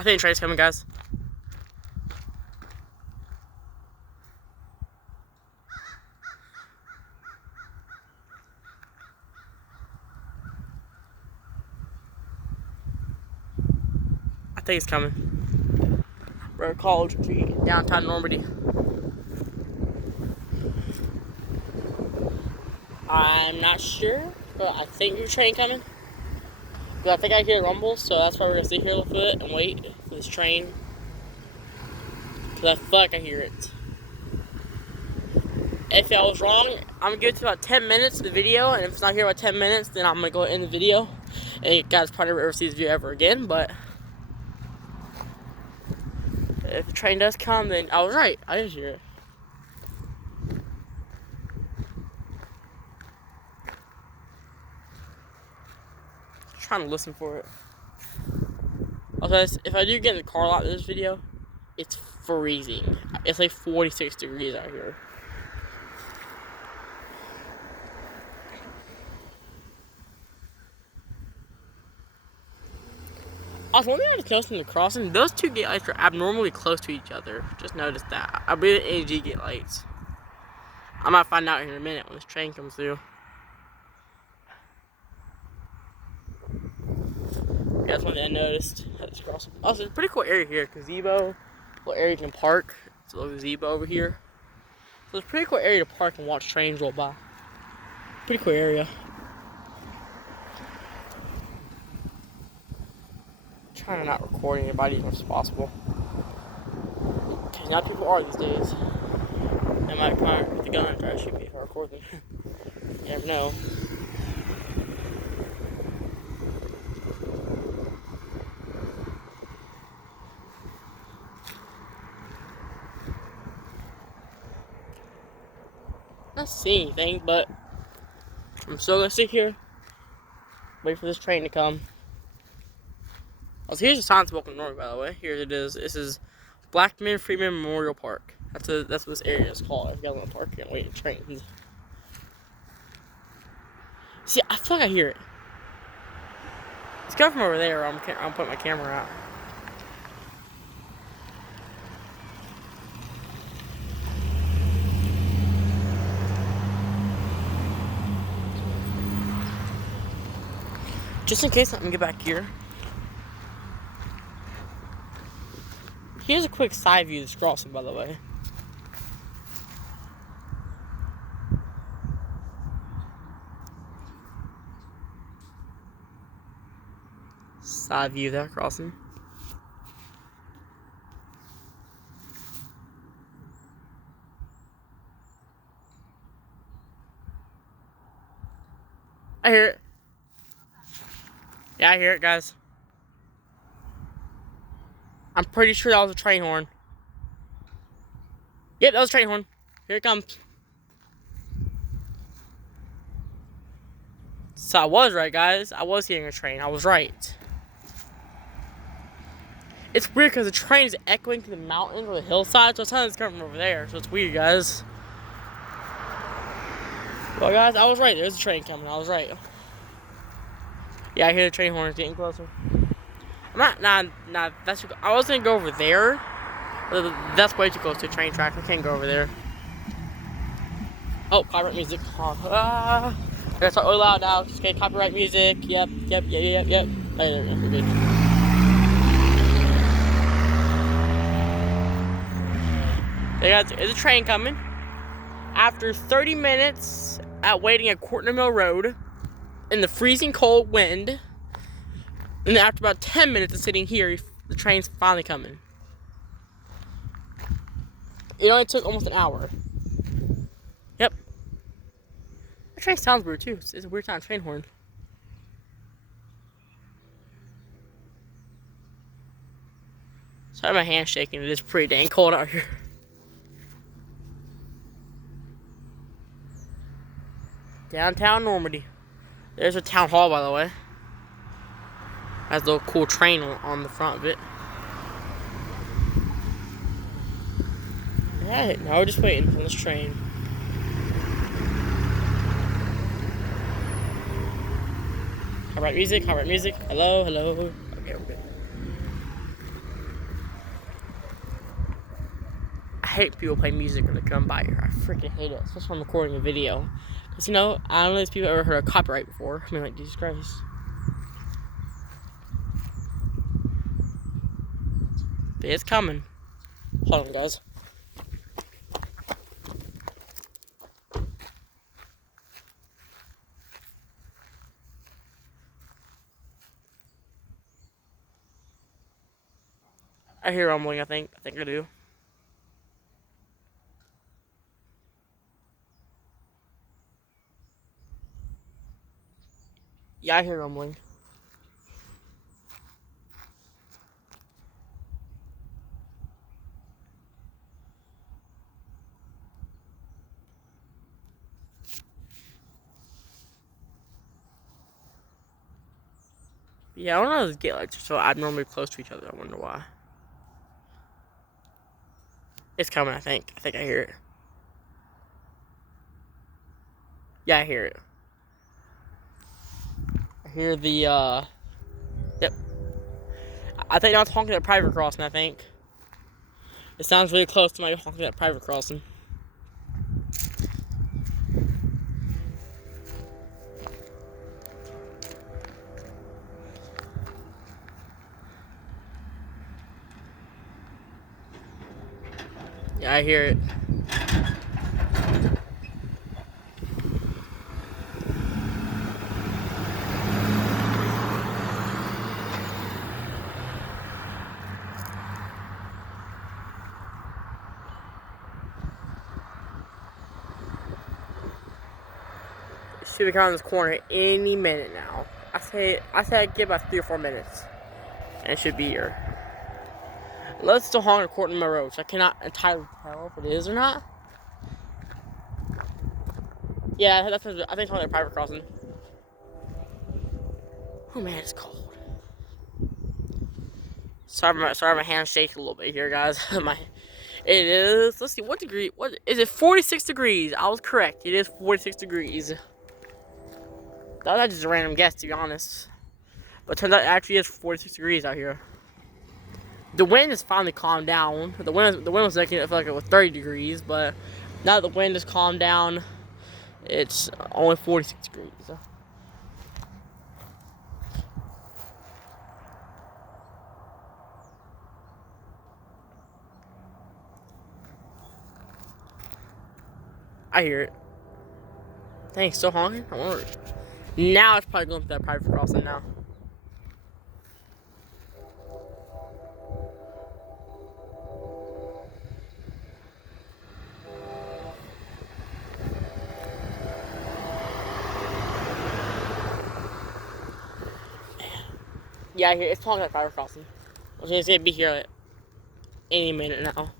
I think the train's coming, guys. I think it's coming. We're at College Street, downtown Normandy. I'm not sure, but I think there's a train coming. Because I think I hear rumbles, so that's why we're going to sit here a little bit and wait for this train. Because I feel like I hear it. If I was wrong, I'm going to give it to about 10 minutes of the video, and if it's not here about 10 minutes, then I'm going to go end the video. And you guys probably never see this video ever again, but if the train does come, then I was right. I did hear it. Trying to listen for it. Also, if I do get in the car lot in this video, it's freezing. It's like 46 degrees out here. Also, one thing I just noticed in the crossing, those two gate lights are abnormally close to each other. Just noticed that. I believe the AG gate lights. I might find out here in a minute when this train comes through. Yeah, that's one thing I noticed at this crossing. Also, it's a pretty cool area here. Gazebo, little area you can park. It's a little gazebo over here. So it's a pretty cool area to park and watch trains roll by. Pretty cool area. Trying to not record anybody as much as possible. Because not people are these days. They might come out with the gun and try to shoot me if I record them. You never know. Not seeing anything, but I'm still gonna sit here, wait for this train to come. Also, here's the sign to Welcome North, by the way. Here it is. This is Blackman Freeman Memorial Park. That's what this area is called. If you guys want to park here and wait for trains. See, I feel like I hear it. It's coming from over there. I'm putting my camera out. Just in case, let me get back here. Here's a quick side view of this crossing, by the way. Side view of that crossing. I hear it. Yeah, I hear it, guys. I'm pretty sure that was a train horn. Yep, that was a train horn. Here it comes. So I was right, guys. I was hearing a train. I was right. It's weird because the train is echoing to the mountains or the hillside, so it's not coming from over there. So it's weird, guys. Well, guys, I was right. There's a train coming. I was right. Yeah, I hear the train horns getting closer. I'm not, that's, I was gonna go over there. That's way too close to a train track. I can't go over there. Oh, copyright music. I gotta start really loud now. Okay, copyright music. Yep. Oh, there we go. We're good. Hey guys, there's a train coming. After 30 minutes at waiting at Courtney Mill Road in the freezing cold wind, and then after about 10 minutes of sitting here, the train's finally coming. It only took almost an hour. Yep. The train sounds weird too. It's a weird sound train horn. Sorry, my hand's shaking. It is pretty dang cold out here. Downtown Normandy. There's a town hall, by the way. Has a little cool train on the front of it. Alright, now we're just waiting for this train. Copyright music. Hello. Okay, we're good. hate people play music when they come by here. I freaking hate it, especially when I'm recording a video. Because, you know, I don't know if people ever heard of copyright before. I mean, like, Jesus Christ. But it's coming. Hold on, guys. I hear rumbling, I think. I think I do. Yeah, I hear rumbling. Yeah, I don't know if those gate lights are so abnormally close to each other. I wonder why. It's coming, I think. I think I hear it. Yeah, I hear it. I hear the, yep. I think that's honking at private crossing, I think. It sounds really close to my honking at private crossing. Yeah, I hear it. It should be coming around this corner any minute now. I say I'd give about 3 or 4 minutes. And it should be here. Let's still honk a court in my road. I cannot entirely tell if it is or not. Yeah, I think it's on their private crossing. Oh man, it's cold. Sorry, my hands shake a little bit here, guys. It is. Let's see, what degree? What is it? 46 degrees. I was correct. It is 46 degrees. That's just a random guess, to be honest. But it turns out it actually is 46 degrees out here. The wind has finally calmed down. The wind was like it was 30 degrees, but now that the wind has calmed down, it's only 46 degrees. I hear it. Dang, still honking? I wonder. Now it's probably going through that private crossing now. Yeah, I hear it. It's honking that private crossing. It's gonna be here any minute now.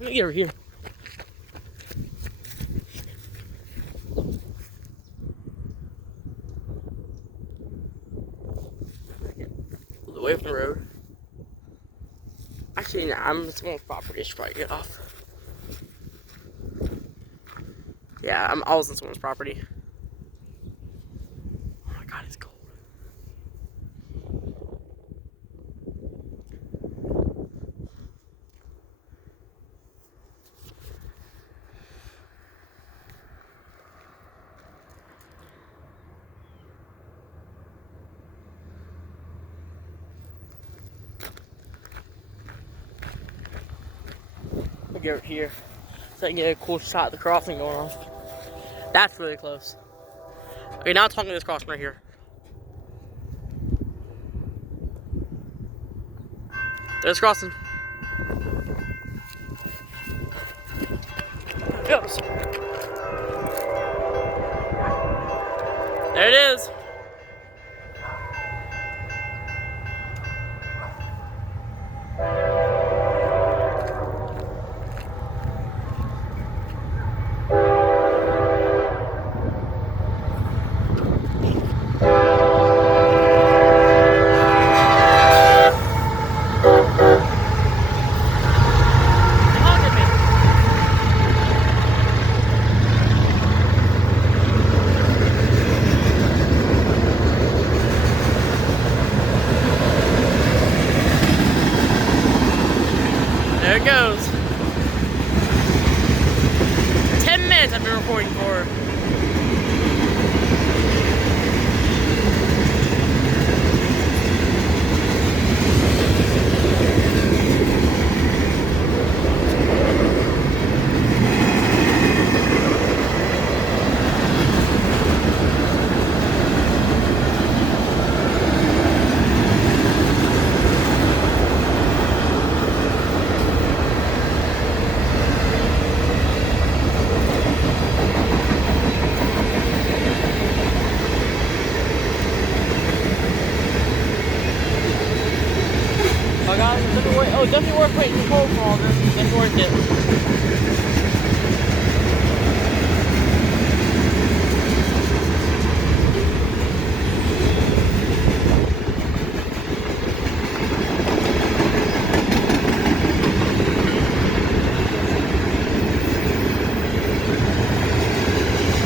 Let me get over here. Away from the road. Actually, no, I'm in someone's property. I should probably get off. Yeah, I was in someone's property. Oh my god, it's cold. I'll get over here so I can get a cool shot of the crossing going on. That's really close. Okay, now I'm talking to this crossing right here. There's crossing. Oops. There it is. There it goes. 10 minutes I've been recording for. Oh guys, it's definitely worth waiting cold for all this. It's definitely worth it.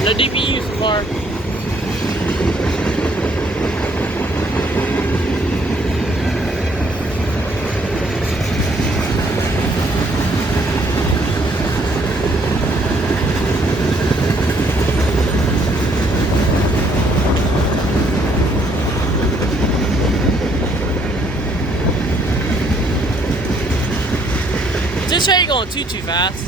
No DPU so far. This train ain't going too fast.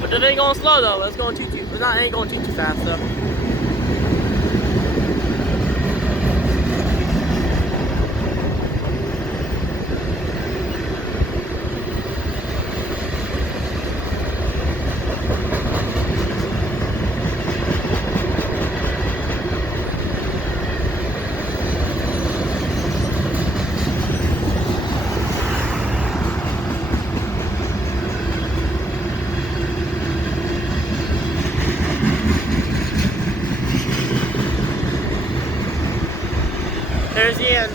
But it ain't going slow though. It's going too it's not ain't going too fast though. There's the end.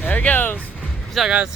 There it goes. Peace out, guys.